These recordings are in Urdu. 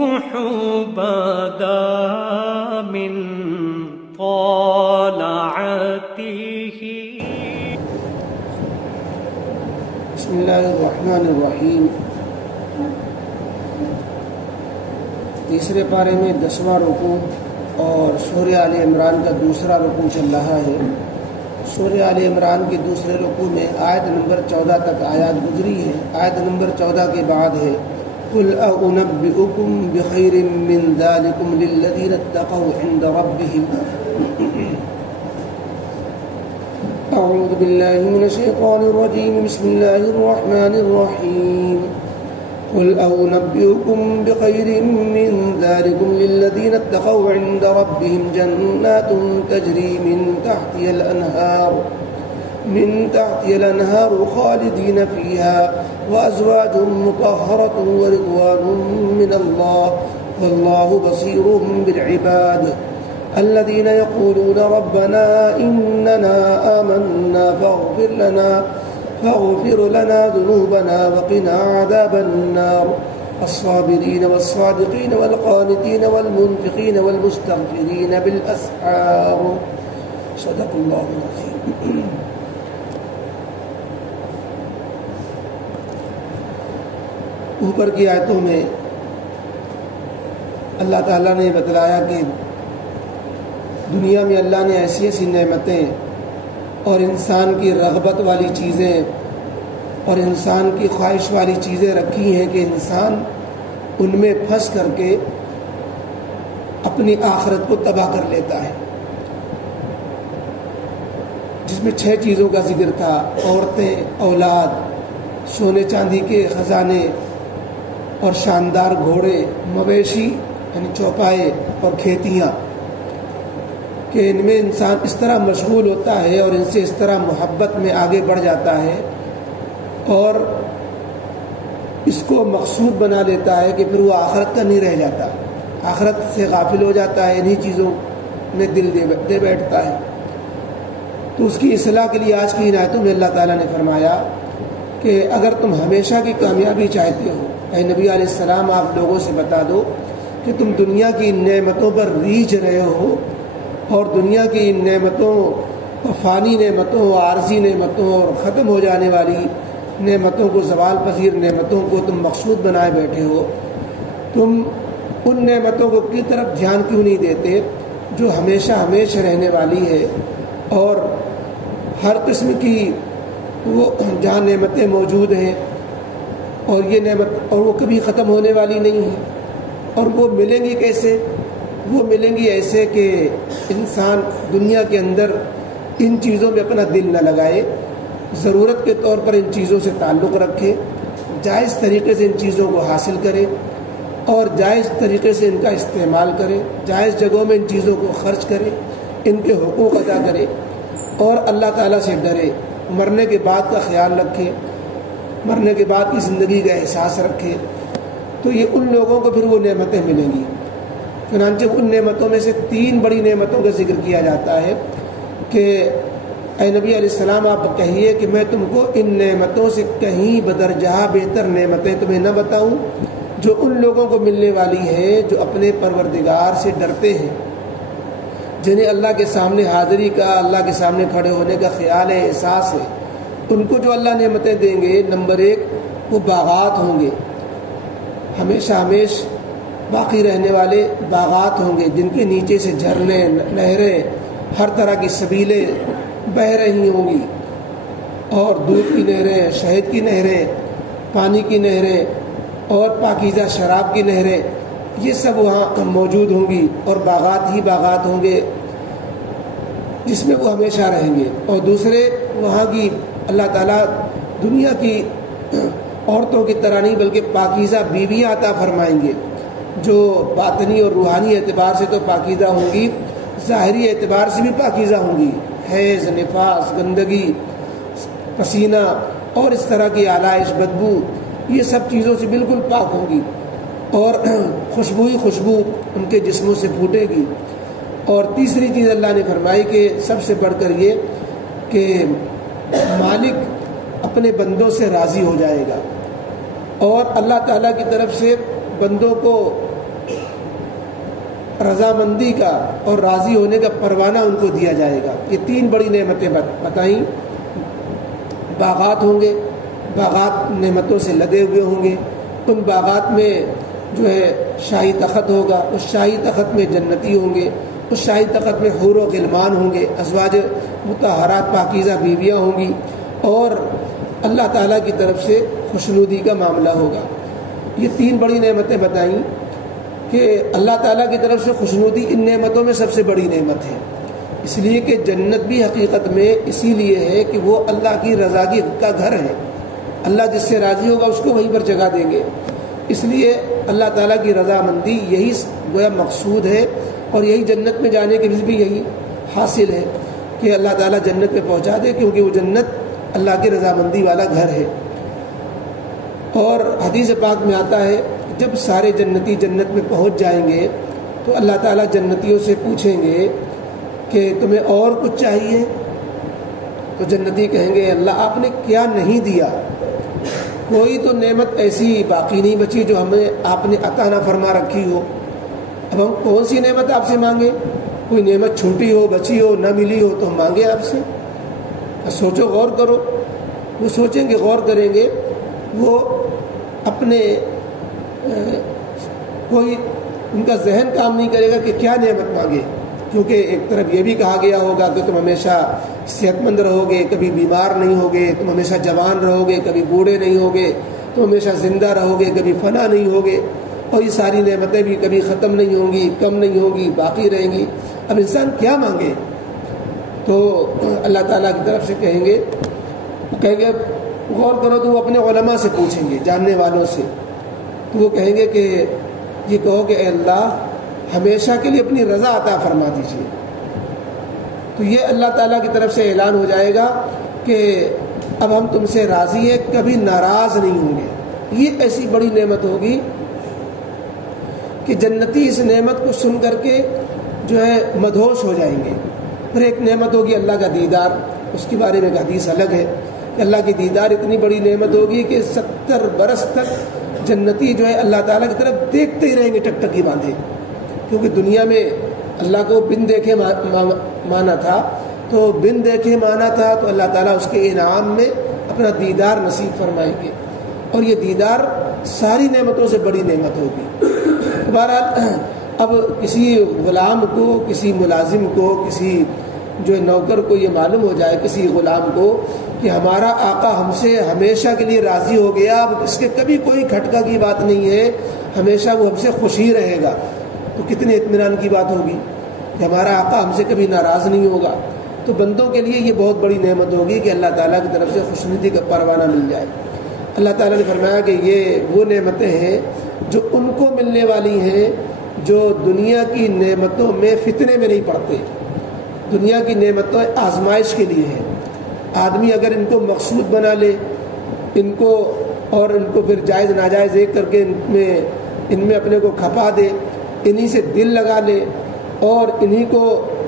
الصبح بدا من طلعته. بسم اللہ الرحمن الرحیم. تیسرے پارے میں 10واں رکوع اور سورہ آل عمران کا دوسرا رکوع چل رہا ہے. سورہ آل عمران کے دوسرے رکوع میں آیت نمبر 14 تک آیات گزری ہے. آیت نمبر 14 کے بعد ہے قُلْ أَنُبِّئُكُمْ بِخَيْرٍ مِّن ذَلِكُمْ لِلَّذِينَ اتَّقَوْا عِندَ رَبِّهِمْ. أعوذ بالله من الشيطان الرجيم. بسم الله الرحمن الرحيم. قل أنبئكم بخير من ذلكم للذين اتقوا عند ربهم جنات تجري من تحتها الأنهار خالدين فيها وأزواج مطهرة ورضوان من الله والله بصير بالعباد. الذين يقولون ربنا إننا آمنا فاغفر لنا ذنوبنا وقنا عذاب النار. الصابرين والصادقين والقانتين والمنفقين والمستغفرين بالأسحار. صدق الله العظيم. اوپر کی آیتوں میں اللہ تعالیٰ نے بتلایا کہ دنیا میں اللہ نے ایسی ایسی نعمتیں اور انسان کی رغبت والی چیزیں اور انسان کی خواہش والی چیزیں رکھی ہیں کہ انسان ان میں پھنس کر کے اپنی آخرت کو تباہ کر لیتا ہے. جس میں 6 چیزوں کا ذکر تھا: عورتیں، اولاد، سونے چاندی کے خزانے اور شاندار گھوڑے، مویشی یعنی چوپائے اور کھیتیاں، کہ ان میں انسان اس طرح مشغول ہوتا ہے اور ان سے اس طرح محبت میں آگے بڑھ جاتا ہے اور اس کو مقصود بنا لیتا ہے کہ پھر وہ آخرت کا نہیں رہ جاتا، آخرت سے غافل ہو جاتا ہے، انہی چیزوں میں دل دے بیٹھتا ہے. تو اس کی اصلاح کے لیے آج کی ان آیتوں میں اللہ تعالیٰ نے فرمایا کہ اگر تم ہمیشہ کی کامیابی چاہتے ہو، اے نبی علیہ السلام آپ لوگوں سے بتا دو کہ تم دنیا کی نعمتوں پر ریجھ رہے ہو اور دنیا کی نعمتوں، فانی نعمتوں، عارضی نعمتوں اور ختم ہو جانے والی نعمتوں کو، زوال پذیر نعمتوں کو تم مقصود بنائے بیٹھے ہو. تم ان نعمتوں کو کی طرف دھیان کیوں نہیں دیتے جو ہمیشہ ہمیشہ رہنے والی ہے اور ہر قسم کی وہ جہاں نعمتیں موجود ہیں اور یہ نعمت اور وہ کبھی ختم ہونے والی نہیں ہیں. اور وہ ملیں گی کیسے؟ وہ ملیں گی ایسے کہ انسان دنیا کے اندر ان چیزوں میں اپنا دل نہ لگائے، ضرورت کے طور پر ان چیزوں سے تعلق رکھے، جائز طریقے سے ان چیزوں کو حاصل کرے اور جائز طریقے سے ان کا استعمال کرے، جائز جگہوں میں ان چیزوں کو خرچ کرے، ان کے حقوق ادا کرے اور اللہ تعالیٰ سے ڈرے. مرنے کے بعد کا خیال رکھے، مرنے کے بعد کی زندگی کا احساس رکھے، تو یہ ان لوگوں کو پھر وہ نعمتیں ملیں گی. چنانچہ ان نعمتوں میں سے 3 بڑی نعمتوں کا ذکر کیا جاتا ہے کہ اے نبی علیہ السلام آپ کہیے کہ میں تم کو ان نعمتوں سے کہیں بدرجہ بہتر نعمتیں تمہیں نہ بتاؤں جو ان لوگوں کو ملنے والی ہیں جو اپنے پروردگار سے ڈرتے ہیں، جنہیں اللہ کے سامنے حاضری کا، اللہ کے سامنے کھڑے ہونے کا خیال ہے، احساس ہے. ان کو جو اللہ نعمتیں دیں گے، نمبر 1 وہ باغات ہوں گے، ہمیشہ باقی رہنے والے باغات ہوں گے جن کے نیچے سے جھرنے، نہریں، ہر طرح کی سبیلیں بہہ رہی ہوں گی اور دودھ کی نہریں، شہد کی نہریں، پانی کی نہریں اور پاکیزہ شراب کی نہریں، یہ سب وہاں موجود ہوں گی اور باغات ہی باغات ہوں گے جس میں وہ ہمیشہ رہیں گے. اور دوسرے وہاں کی اللہ تعالیٰ دنیا کی عورتوں کی طرح نہیں بلکہ پاکیزہ بیویاں عطا فرمائیں گے جو باطنی اور روحانی اعتبار سے تو پاکیزہ ہوں گی، ظاہری اعتبار سے بھی پاکیزہ ہوں گی. حیض، نفاس، گندگی، پسینہ اور اس طرح کی آلائش، بدبو، یہ سب چیزوں سے بالکل پاک ہوں گی اور خوشبو ہی خوشبو ان کے جسموں سے پھوٹے گی. اور تیسری چیز اللہ نے فرمائی کہ سب سے بڑھ کر یہ کہ مالک اپنے بندوں سے راضی ہو جائے گا اور اللہ تعالیٰ کی طرف سے بندوں کو رضامندی کا اور راضی ہونے کا پروانہ ان کو دیا جائے گا۔ یہ 3 بڑی نعمتیں بتائیں۔ باغات ہوں گے، باغات نعمتوں سے لدے ہوئے ہوں گے، ان باغات میں جو ہے شاہی تخت ہوگا، اس شاہی تخت میں جنتی ہوں گے، اس شاہی تخت میں حور و غلمان ہوں گے، ازواج مطہرات پاکیزہ بیویاں ہوں گی، اور اللہ تعالیٰ کی طرف سے خوشنودی کا معاملہ ہوگا۔ یہ 3 بڑی نعمتیں بتائیں کہ اللہ تعالیٰ کی طرف سے خوشنودی ان نعمتوں میں سب سے بڑی نعمت ہے، اس لیے کہ جنت بھی حقیقت میں اسی لیے ہے کہ وہ اللہ کی رضا کا گھر ہے، اللہ جس سے راضی ہوگا اس کو وہیں پر جگہ دیں گے، اس لیے اللہ تعالیٰ کی رضامندی یہی گویا مقصود ہے، اور یہی جنت میں جانے کے بھی یہی حاصل ہے کہ اللہ تعالیٰ جنت میں پہنچا دے، کیونکہ وہ جنت اللہ کی رضامندی والا گھر ہے۔ اور حدیث پاک میں آتا ہے جب سارے جنتی جنت میں پہنچ جائیں گے تو اللہ تعالیٰ جنتیوں سے پوچھیں گے کہ تمہیں اور کچھ چاہیے؟ تو جنتی کہیں گے اللہ آپ نے کیا نہیں دیا، کوئی تو نعمت ایسی باقی نہیں بچی جو ہمیں آپ نے عطا نہ فرما رکھی ہو، اب ہم کون سی نعمت آپ سے مانگے؟ کوئی نعمت چھوٹی ہو، بچی ہو، نہ ملی ہو تو ہم مانگے آپ سے؟ سوچو، غور کرو۔ وہ سوچیں گے، غور کریں گے، وہ اپنے کوئی ان کا ذہن کام نہیں کرے گا کہ کیا نعمت مانگے، کیونکہ ایک طرف یہ بھی کہا گیا ہوگا کہ تم ہمیشہ صحت مند رہو گے، کبھی بیمار نہیں ہوگے، تم ہمیشہ جوان رہو گے، کبھی بوڑھے نہیں ہوگے، تم ہمیشہ زندہ رہو گے، کبھی فنا نہیں ہوگے، اور یہ ساری نعمتیں بھی کبھی ختم نہیں ہوں گی، کم نہیں ہوں گی، باقی رہیں گی۔ اب انسان کیا مانگے؟ تو اللہ تعالیٰ کی طرف سے کہیں گے غور کرو، تو وہ اپنے علماء سے پوچھیں گے، جاننے والوں سے، تو وہ کہیں گے کہ یہ کہو کہ اے اللہ ہمیشہ کے لیے اپنی رضا عطا فرما دیجیے۔ تو یہ اللہ تعالیٰ کی طرف سے اعلان ہو جائے گا کہ اب ہم تم سے راضی ہیں، کبھی ناراض نہیں ہوں گے۔ یہ ایسی بڑی نعمت ہوگی کہ جنتی اس نعمت کو سن کر کے جو ہے مدہوش ہو جائیں گے۔ پھر ایک نعمت ہوگی اللہ کا دیدار، اس کے بارے میں ایک حدیث الگ ہے کہ اللہ کی دیدار اتنی بڑی نعمت ہوگی کہ 70 برس تک جنتی جو ہے اللہ تعالیٰ کی طرف دیکھتے ہی رہیں گے ٹکٹکی باندھے، کیونکہ دنیا میں اللہ کو بن دیکھے مانا تھا، تو بن دیکھے مانا تھا تو اللہ تعالیٰ اس کے انعام میں اپنا دیدار نصیب فرمائیں گے، اور یہ دیدار ساری نعمتوں سے بڑی نعمت ہوگی۔ بہرحال اب کسی غلام کو، کسی ملازم کو، کسی جو نوکر کو یہ معلوم ہو جائے، کسی غلام کو، کہ ہمارا آقا ہم سے ہمیشہ کے لیے راضی ہو گیا، اب اس کے کبھی کوئی کھٹکا کی بات نہیں ہے، ہمیشہ وہ ہم سے خوش ہی رہے گا، تو کتنے اطمینان کی بات ہوگی کہ ہمارا آقا ہم سے کبھی ناراض نہیں ہوگا۔ تو بندوں کے لیے یہ بہت بڑی نعمت ہوگی کہ اللہ تعالیٰ کی طرف سے خوشنودی کا پروانہ مل جائے۔ اللہ تعالیٰ نے فرمایا کہ یہ وہ نعمتیں ہیں جو ان کو ملنے والی ہیں جو دنیا کی نعمتوں میں فتنے میں نہیں پڑتے۔ دنیا کی نعمتیں آزمائش کے لیے ہیں، آدمی اگر ان کو مقصود بنا لے، ان کو اور ان کو پھر جائز ناجائز دیکھ کر کے ان میں اپنے کو کھپا دے، انہی سے دل لگا لے اور انہی کو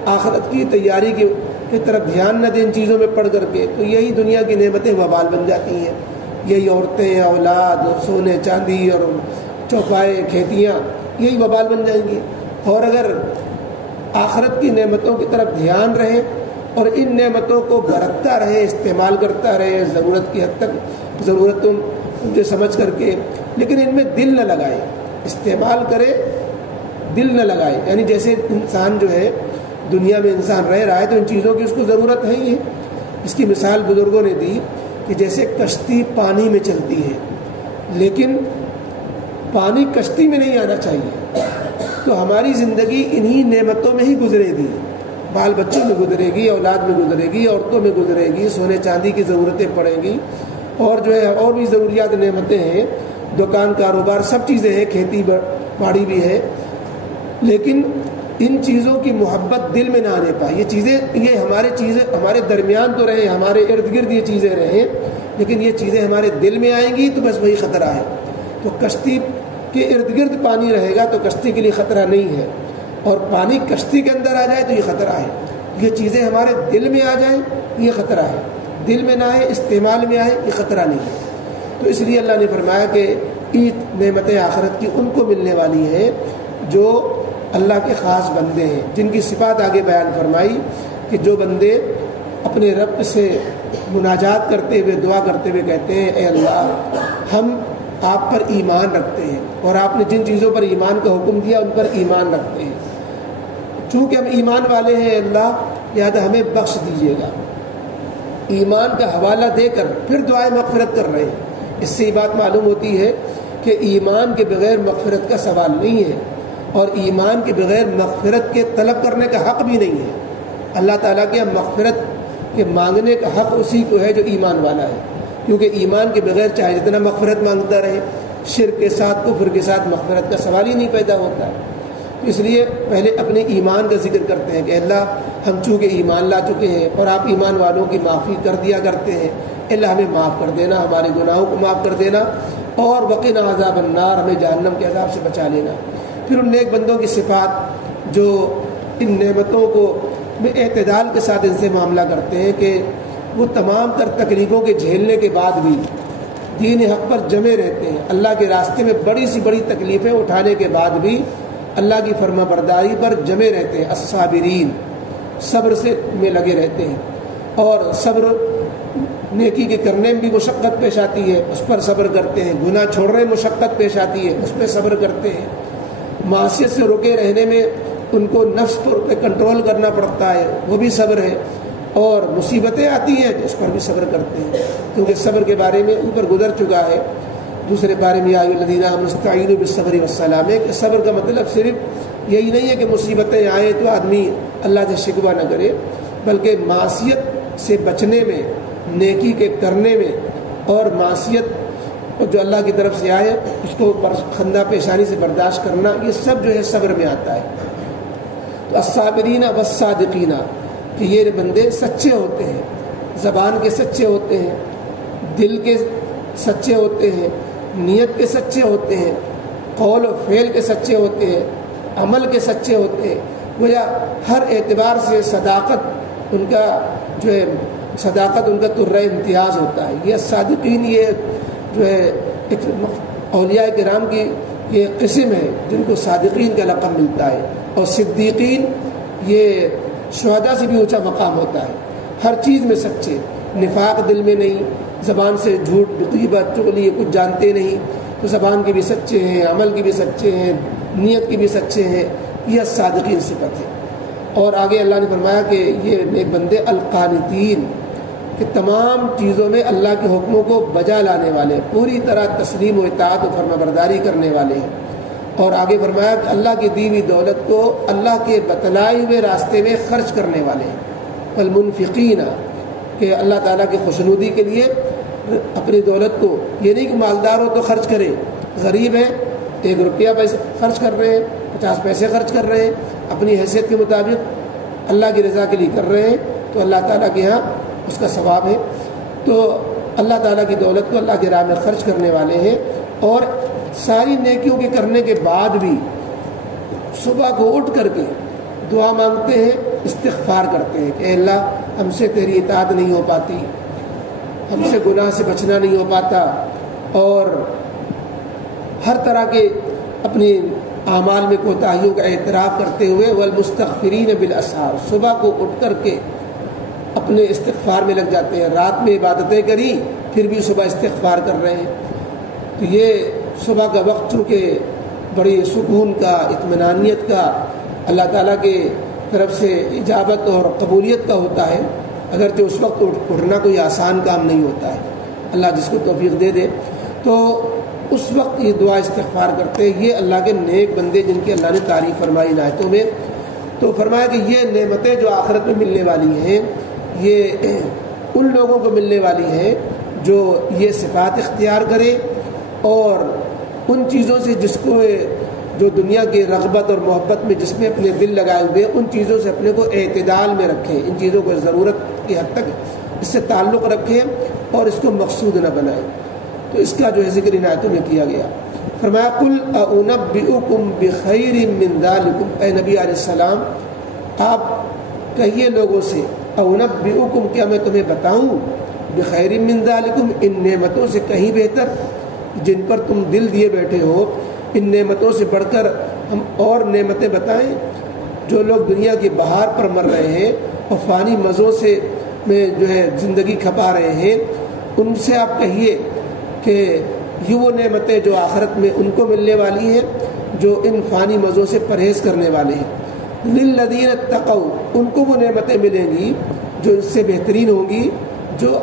آخرت کی تیاری کی طرف دھیان نہ دے ان چیزوں میں پڑھ کر کے، تو یہی دنیا کی نعمتیں وبال بن جاتی ہیں۔ یہی عورتیں، اولاد، سونے چاندی اور چوپائے، کھیتیاں، یہی وبال بن جائیں گی۔ اور اگر آخرت کی نعمتوں کی طرف دھیان رہے اور ان نعمتوں کو برتتا رہے، استعمال کرتا رہے ضرورت کی حد تک، ضرورت جو سمجھ کر کے، لیکن ان میں دل نہ لگائے، استعمال کرے دل نہ لگائے، یعنی جیسے انسان جو ہے دنیا میں انسان رہ رہا ہے تو ان چیزوں کی اس کو ضرورت ہے ہی۔ اس کی مثال بزرگوں نے دی کہ جیسے کشتی پانی میں چلتی ہے، لیکن پانی کشتی میں نہیں آنا چاہیے، تو ہماری زندگی انہی نعمتوں میں ہی گزرے گی، بال بچوں میں گزرے گی، اولاد میں گزرے گی، عورتوں میں گزرے گی، سونے چاندی کی ضرورتیں پڑیں گی، اور جو ہے اور بھی ضروریات نعمتیں ہیں، دکان کاروبار سب چیزیں ہیں، کھیتی باڑی بھی ہے، لیکن ان چیزوں کی محبت دل میں نہ آنے پائے۔ یہ چیزیں ہمارے درمیان تو رہیں، ہمارے ارد گرد یہ چیزیں رہیں، لیکن یہ چیزیں ہمارے دل میں آئیں گی تو بس وہی خطرہ ہے۔ تو کشتی کے ارد گرد پانی رہے گا تو کشتی کے لیے خطرہ نہیں ہے، اور پانی کشتی کے اندر آ جائے تو یہ خطرہ ہے۔ یہ چیزیں ہمارے دل میں آ جائیں یہ خطرہ ہے، دل میں نہ آئے، استعمال میں آئے، یہ خطرہ نہیں ہے۔ تو اس لیے اللہ نے فرمایا کہ یہ نعمتیں آخرت کی ان کو ملنے والی ہیں جو اللہ کے خاص بندے ہیں، جن کی صفات آگے بیان فرمائی کہ جو بندے اپنے رب سے مناجات کرتے ہوئے دعا کرتے ہوئے کہتے ہیں اے اللہ ہم آپ پر ایمان رکھتے ہیں اور آپ نے جن چیزوں پر ایمان کا حکم دیا ان پر ایمان رکھتے ہیں، چونکہ ہم ایمان والے ہیں اللہ لہٰذا ہمیں بخش دیجیے گا، ایمان کا حوالہ دے کر پھر دعائیں مغفرت کر رہے ہیں۔ اس سے یہ بات معلوم ہوتی ہے کہ ایمان کے بغیر مغفرت کا سوال نہیں ہے اور ایمان کے بغیر مغفرت کے طلب کرنے کا حق بھی نہیں ہے۔ اللہ تعالیٰ کے مغفرت کے مانگنے کا حق اسی کو ہے جو ایمان والا ہے، کیونکہ ایمان کے بغیر چاہے جتنا مغفرت مانگتا رہے، شرک کے ساتھ کفر کے ساتھ مغفرت کا سوال ہی نہیں پیدا ہوتا۔ اس لیے پہلے اپنے ایمان کا ذکر کرتے ہیں کہ اللہ ہم چونکہ ایمان لا چکے ہیں اور آپ ایمان والوں کی معافی کر دیا کرتے ہیں، اللہ ہمیں معاف کر دینا، ہمارے گناہوں کو معاف کر دینا اور وقنا عذاب النار، ہمیں جہنم کے عذاب سے بچا لینا۔ پھر ان نیک بندوں کی صفات جو ان نعمتوں کو میں اعتدال کے ساتھ ان سے معاملہ کرتے ہیں کہ وہ تمام تر تکلیفوں کے جھیلنے کے بعد بھی دین حق پر جمے رہتے ہیں، اللہ کے راستے میں بڑی سی بڑی تکلیفیں اٹھانے کے بعد بھی اللہ کی فرما برداری پر جمے رہتے ہیں۔ الصابرین، صبر سے میں لگے رہتے ہیں، اور صبر نیکی کے کرنے میں بھی مشقت پیش آتی ہے، اس پر صبر کرتے ہیں، گناہ چھوڑنے میں مشقت پیش آتی ہے، اس پہ صبر کرتے ہیں، معصیت سے رکے رہنے میں ان کو نفس پر کنٹرول کرنا پڑتا ہے، وہ بھی صبر ہے، اور مصیبتیں آتی ہیں تو اس پر بھی صبر کرتے ہیں، کیونکہ صبر کے بارے میں اوپر گزر چکا ہے دوسرے بارے میں یا ایھا الذین آمنوا استعینوا بالصبر والصلاۃ ہے کہ صبر کا مطلب صرف یہی نہیں ہے کہ مصیبتیں آئیں تو آدمی اللہ سے شکوہ نہ کرے، بلکہ معصیت سے بچنے میں، نیکی کے کرنے میں، اور معصیت جو اللہ کی طرف سے آئے اس کو خندہ پیشانی سے برداشت کرنا، یہ سب جو ہے صبر میں آتا ہے۔ تو الصابرین والصادقین کہ یہ بندے سچے ہوتے ہیں، زبان کے سچے ہوتے ہیں، دل کے سچے ہوتے ہیں، نیت کے سچے ہوتے ہیں، قول و فعل کے سچے ہوتے ہیں، عمل کے سچے ہوتے ہیں، گویا ہر اعتبار سے صداقت ان کا جو ہے صداقت ان کا ترہ امتیاز ہوتا ہے۔ یہ صادقین یہ جو ہے ایک اولیاء کرام کی یہ قسم ہے جن کو صادقین کا لقب ملتا ہے، اور صدیقین یہ شہداء سے بھی اونچا مقام ہوتا ہے، ہر چیز میں سچے، نفاق دل میں نہیں، زبان سے جھوٹ غیبت چغلی کچھ جانتے نہیں، تو زبان کے بھی سچے ہیں، عمل کے بھی سچے ہیں، نیت کے بھی سچے ہیں، یہ صادقین صفت ہے۔ اور آگے اللہ نے فرمایا کہ یہ نیک بندے القانتین کہ تمام چیزوں میں اللہ کے حکموں کو بجا لانے والے، پوری طرح تسلیم و اطاعت و فرما برداری کرنے والے ہیں۔ اور آگے فرمایا کہ اللہ کی دی ہوئی دولت کو اللہ کے بتلائے ہوئے راستے میں خرچ کرنے والے ہیں۔ والمنفقین کہ اللہ تعالیٰ کی خوشنودی کے لیے اپنی دولت کو، یہ نہیں کہ مالدار ہو تو خرچ کرے، غریب ہے 1 روپیہ پیسے خرچ کر رہے ہیں، 50 پیسے خرچ کر رہے ہیں، اپنی حیثیت کے مطابق اللہ کی رضا کے لیے کر رہے ہیں تو اللہ تعالیٰ کے ہاں اس کا ثواب ہے۔ تو اللہ تعالیٰ کی دولت کو اللہ کی راہ میں خرچ کرنے والے ہیں، اور ساری نیکیوں کے کرنے کے بعد بھی صبح کو اٹھ کر کے دعا مانگتے ہیں، استغفار کرتے ہیں کہ اے اللہ ہم سے تیری اطاعت نہیں ہو پاتی، ہم سے گناہ سے بچنا نہیں ہو پاتا، اور ہر طرح کے اپنی اعمال میں کوتاہیوں کا اعتراف کرتے ہوئے والمستغفرین بالاسحار صبح کو اٹھ کر کے اپنے استغفار میں لگ جاتے ہیں۔ رات میں عبادتیں کری پھر بھی صبح استغفار کر رہے ہیں۔ تو یہ صبح کا وقت چونکہ بڑی سکون کا، اطمینانیت کا، اللہ تعالیٰ کے طرف سے اجابت اور قبولیت کا ہوتا ہے، اگرچہ اس وقت اٹھنا کوئی آسان کام نہیں ہوتا ہے، اللہ جس کو توفیق دے دے، تو اس وقت یہ دعا استغفار کرتے ہیں۔ یہ اللہ کے نیک بندے جن کی اللہ نے تعریف فرمائی ان آیتوں میں، تو فرمایا کہ یہ نعمتیں جو آخرت میں ملنے والی ہیں یہ ان لوگوں کو ملنے والی ہیں جو یہ صفات اختیار کرے، اور ان چیزوں سے جس کو جو دنیا کی رغبت اور محبت میں جس میں اپنے دل لگائے ہوئے ان چیزوں سے اپنے کو اعتدال میں رکھیں، ان چیزوں کو ضرورت کی حد تک اس سے تعلق رکھیں اور اس کو مقصود نہ بنائیں۔ تو اس کا جو ہے ذکر ان آیتوں میں کیا گیا۔ فرمایا قل اعنبئکم بخیر من ذلکم، اے نبی علیہ السلام آپ کہیے لوگوں سے اعنبئکم کیا میں تمہیں بتاؤں بخیر من ذلکم ان نعمتوں سے کہیں بہتر جن پر تم دل دیے بیٹھے ہو، ان نعمتوں سے بڑھ کر ہم اور نعمتیں بتائیں؟ جو لوگ دنیا کی بہار پر مر رہے ہیں اور فانی مزوں سے میں جو ہے زندگی کھپا رہے ہیں، ان سے آپ کہیے کہ یہ وہ نعمتیں جو آخرت میں ان کو ملنے والی ہیں جو ان فانی مزوں سے پرہیز کرنے والے ہیں۔ للذین اتقوا، ان کو وہ نعمتیں ملیں گی جو اس سے بہترین ہوں گی، جو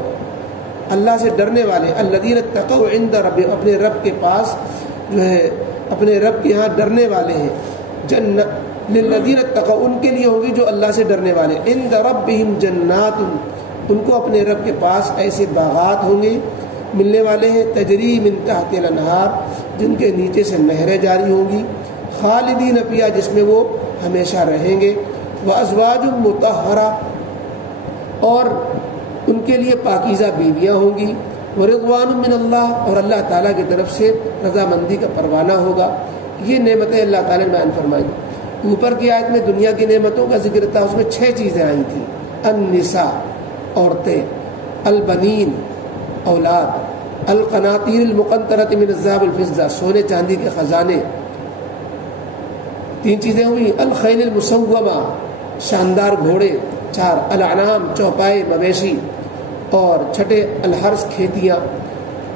اللہ سے ڈرنے والے۔ الذین اتقوا عند رب، اپنے رب کے پاس جو ہے اپنے رب کے ہاں ڈرنے والے ہیں۔ جنت للذین اتقوا، ان کے لیے ہوگی جو اللہ سے ڈرنے والے۔ عند ربہم جنات، ان کو اپنے رب کے پاس ایسے باغات ہوں گے ملنے والے ہیں، تجری من تحت الانہار، جن کے نیچے سے نہریں جاری ہوں گی، خالدین فیہا، جس میں وہ ہمیشہ رہیں گے، وازواج مطہرہ، اور ان کے لیے پاکیزہ بیویاں ہوں گی، ورضوان من اللہ، اور اللہ تعالیٰ کی طرف سے رضامندی کا پروانہ ہوگا۔ یہ نعمتیں اللہ تعالیٰ نے بیان فرمائی۔ اوپر کی آیت میں دنیا کی نعمتوں کا ذکر تھا، اس میں 6 چیزیں آئی تھیں: النساء، عورتیں، البنین، اولاد، القناطیر المقنطرۃ من الذهب والفضہ، سونے چاندی کے خزانے، 3 چیزیں ہوئی۔ الخیل المسومہ، شاندار گھوڑے، 4 الانعام، چوپائے مویشی، اور 6 الحرث، کھیتیاں۔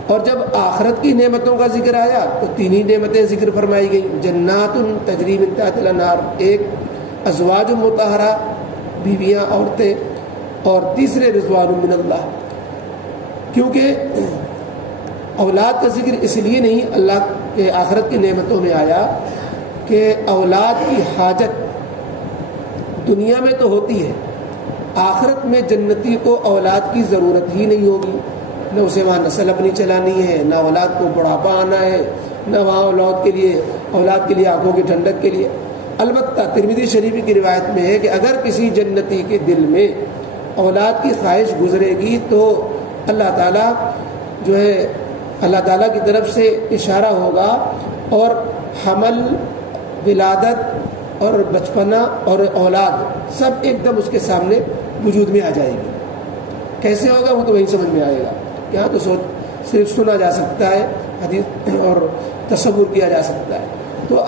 اور جب آخرت کی نعمتوں کا ذکر آیا تو 3 ہی نعمتیں ذکر فرمائی گئیں: جنات تجری من تحت الانہار، 1 ازواج مطہرہ، بیویاں، عورتیں، اور تیسرے رضوان من اللہ۔ کیونکہ اولاد کا ذکر اس لیے نہیں اللہ کے آخرت کی نعمتوں میں آیا کہ اولاد کی حاجت دنیا میں تو ہوتی ہے، آخرت میں جنتی کو اولاد کی ضرورت ہی نہیں ہوگی، نہ اسے وہاں نسل اپنی چلانی ہے، نہ اولاد کو بڑھاپا آنا ہے، نہ وہاں اولاد کے لیے آنکھوں کی ٹھنڈک کے لیے۔ البتہ ترمذی شریف کی روایت میں ہے کہ اگر کسی جنتی کے دل میں اولاد کی خواہش گزرے گی تو اللہ تعالیٰ جو ہے اللہ تعالیٰ کی طرف سے اشارہ ہوگا اور حمل، ولادت اور بچپنا اور اولاد سب ایک دم اس کے سامنے وجود میں آ جائے گی۔ کیسے ہوگا وہ تو وہیں سمجھ میں آئے گا۔ یہاں تو صرف سنا جا سکتا ہے حدیث اور تصور کیا جا سکتا ہے۔ تو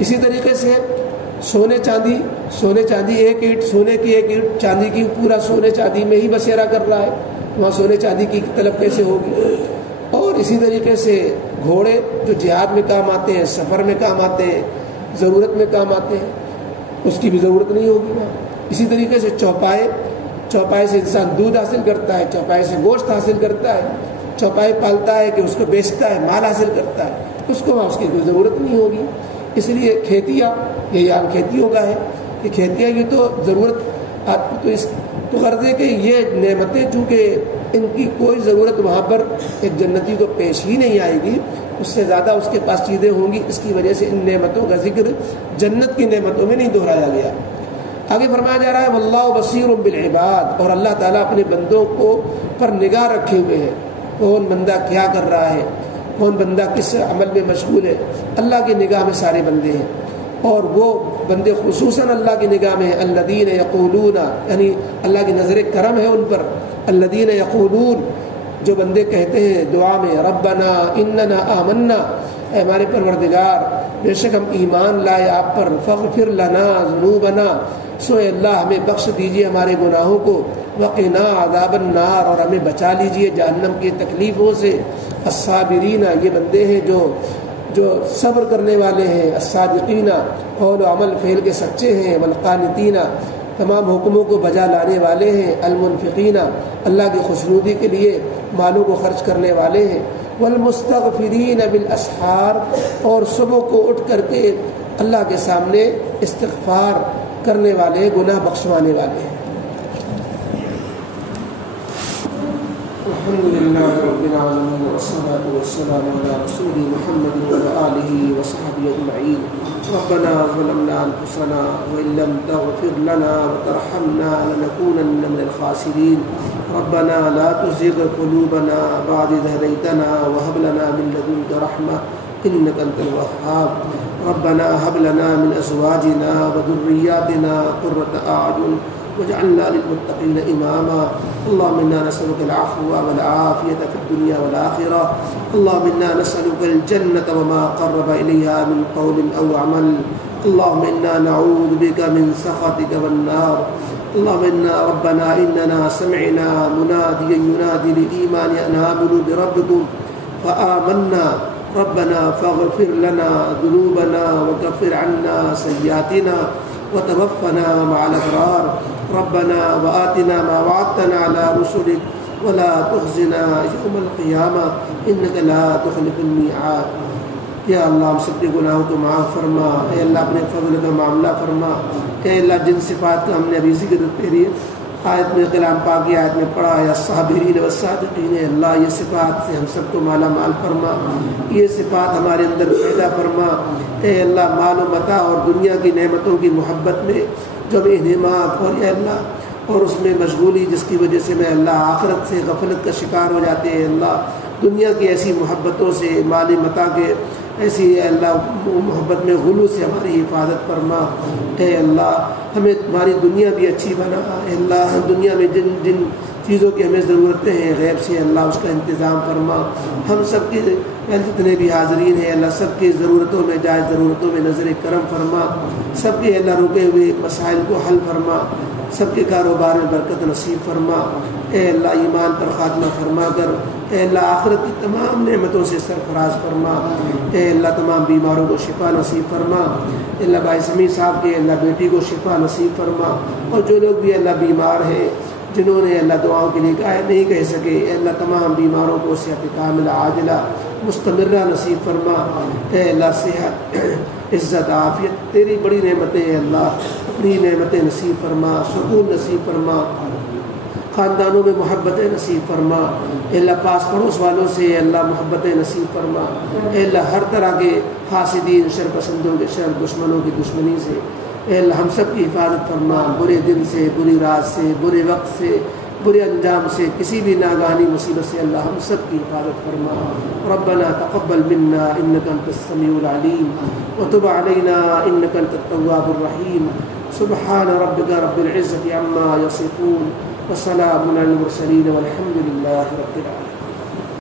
اسی طریقے سے سونے چاندی 1 اینٹ، سونے کی 1 اینٹ، چاندی کی پورا سونے چاندی میں ہی بسیرا کر رہا ہے، وہاں سونے چاندی کی طلب کیسے ہوگی؟ اور اسی طریقے سے گھوڑے جو جہاد میں کام آتے ہیں، سفر میں کام آتے ہیں، ضرورت میں کام آتے ہیں، اس کی بھی ضرورت نہیں ہوگی وہاں۔ اسی طریقے سے چوپائے سے انسان دودھ حاصل کرتا ہے، چوپائے سے گوشت حاصل کرتا ہے، چوپائے پالتا ہے کہ اس کو بیچتا ہے، مال حاصل کرتا ہے، اس کو وہاں اس کی کوئی ضرورت نہیں ہوگی۔ اس لیے کھیتیاں، یہ یہاں کھیتیوں کا ہے کہ کھیتیاں یہ تو ضرورت تو غرض ہے کہ یہ نعمتیں چونکہ ان کی کوئی ضرورت وہاں پر ایک جنتی کو پیش ہی نہیں آئے گی، اس سے زیادہ اس کے پاس چیزیں ہوں گی، اس کی وجہ سے ان نعمتوں کا ذکر جنت کی نعمتوں میں نہیں دہرایا گیا۔ آگے فرمایا جا رہا ہے واللہ بصیر بالعباد، اور اللہ تعالیٰ اپنے بندوں کو پر نگاہ رکھے ہوئے ہے، کون بندہ کیا کر رہا ہے، کون بندہ کس عمل میں مشغول ہے، اللہ کی نگاہ میں سارے بندے ہیں، اور وہ بندے خصوصاً اللہ کی نگاہ میں ہیں۔ الذین یقولون، یعنی اللہ کی نظر کرم ہے ان پر۔ الذین یقولون، جو بندے کہتے ہیں دعا میں ربنا اننا آمنا، اے ہمارے پروردگار بے شک ہم ایمان لائے آپ پر، فاغفر لنا ذنوبنا، سو اللہ ہمیں بخش دیجئے ہمارے گناہوں کو، وقنا عذاب النار، اور ہمیں بچا لیجئے جہنم کی تکلیفوں سے۔ الصابرین، یہ بندے ہیں جو صبر کرنے والے ہیں، الصادقین، قول و عمل فعل کے سچے ہیں، والقانتین، تمام حکموں کو بجا لانے والے ہیں، المنفقین، اللہ کی خوشنودی کے لیے مالوں کو خرچ کرنے والے ہیں، والمستغفرین بالاسحار، اور صبح کو اٹھ کر کے اللہ کے سامنے استغفار کرنے والے، گناہ بخشوانے والے ہیں۔ الحمد للہ رب العالمین، والصلاة والسلام علی رسول محمد وعلی آلہ وصحبہ اجمعین۔ ربنا ظلمنا انفسنا وان لم تغفر لنا وترحمنا لنكونن من الخاسرین۔ ربنا لا تزغ قلوبنا بعد إذ هديتنا وهب لنا من لدنك رحمة إنك أنت الوهاب۔ ربنا هب لنا من أزواجنا وذرياتنا قرة أعين واجعلنا للمتقين إماما. اللهم إنا نسألك العفو والعافية في الدنيا والآخرة. اللهم إنا نسألك الجنة وما قرب إليها من قول أو عمل. اللهم إنا نعوذ بك من سخطك والنار. اللهم إنا ربنا إننا سمعنا مناديا ينادي للإيمان أن آمنوا بربكم فآمنا. ربنا فاغفر لنا ذنوبنا وكفر عنا سيئاتنا وتوفنا مع الأبرار. ربنا وآتنا ما وعدتنا على رسلك ولا تخزنا يوم القيامة إنك لا تخلف الميعاد. یا اللہ ہم سب کے گناہوں کو معاف فرما. اے اللہ اپنے فضل کا معاملہ فرما. اے اللہ جن صفات کا ہم نے ابھی ذکر تیری آیت میں کلام پاک کی آیت میں پڑھا یا صابرین و صادقین، اللہ یہ صفات سے ہم سب کو مالا مال فرما. یہ صفات ہمارے اندر پیدا فرما. اے اللہ مال و متاع اور دنیا کی نعمتوں کی محبت میں جو بھی انہماک اور اے اللہ اور اس میں مشغولی جس کی وجہ سے میں اللہ آخرت سے غفلت کا شکار ہو جاتے ہیں، اللہ دنیا کی ایسی محبتوں سے مالی متاع کے ایسی اے اللہ محبت میں غلو سے ہماری حفاظت فرما. اے اللہ ہمیں تمہاری دنیا بھی اچھی بنا. اے اللہ دنیا میں جن جن چیزوں کی ہمیں ضرورتیں ہیں غیب سے اللہ اس کا انتظام فرما. ہم سب کی جتنے بھی حاضرین ہیں اللہ سب کی ضرورتوں میں جائز ضرورتوں میں نظر کرم فرما. سب کے اللہ رکے ہوئے مسائل کو حل فرما. سب کے کاروبار میں برکت نصیب فرما. اے اللہ ایمان پر خاتمہ فرما کر اے اللہ آخرت کی تمام نعمتوں سے سرفراز فرما. اے اللہ تمام بیماروں کو شفا نصیب فرما. اے اللہ بھائی سمیع صاحب کے اللہ بیٹی کو شفا نصیب فرما. اور جو لوگ بھی اللہ بیمار ہیں جنہوں نے اللہ دعاؤں کے لیے نہیں کہہ سکے، اے اللہ تمام بیماروں کو صحت کاملہ عاجلہ مستمرہ نصیب فرما. اے اللہ صحت عزت عافیت تیری بڑی نعمتیں ہیں اللہ، اپنی نعمتیں نصیب فرما. سکون نصیب فرما. خاندانوں میں محبتیں نصیب فرما. اے اللہ پاس پڑوس والوں سے اے اللہ محبتیں نصیب فرما. اے اللہ ہر طرح کے حاسدین شر پسندوں کے شر دشمنوں کی دشمنی سے اے اللہ ہم سب کی حفاظت فرما. برے دن سے، بری رات سے، برے وقت سے، برے انجام سے، کسی بھی ناگہانی مصیبت سے اللہ ہم سب کی حفاظت فرما. ربنا تقبل منا انك انت السميع العليم وتب علينا انك انت التواب الرحيم. سبحان ربك رب العزة عما يصفون وسلام على المرسلين والحمد لله رب العالمين.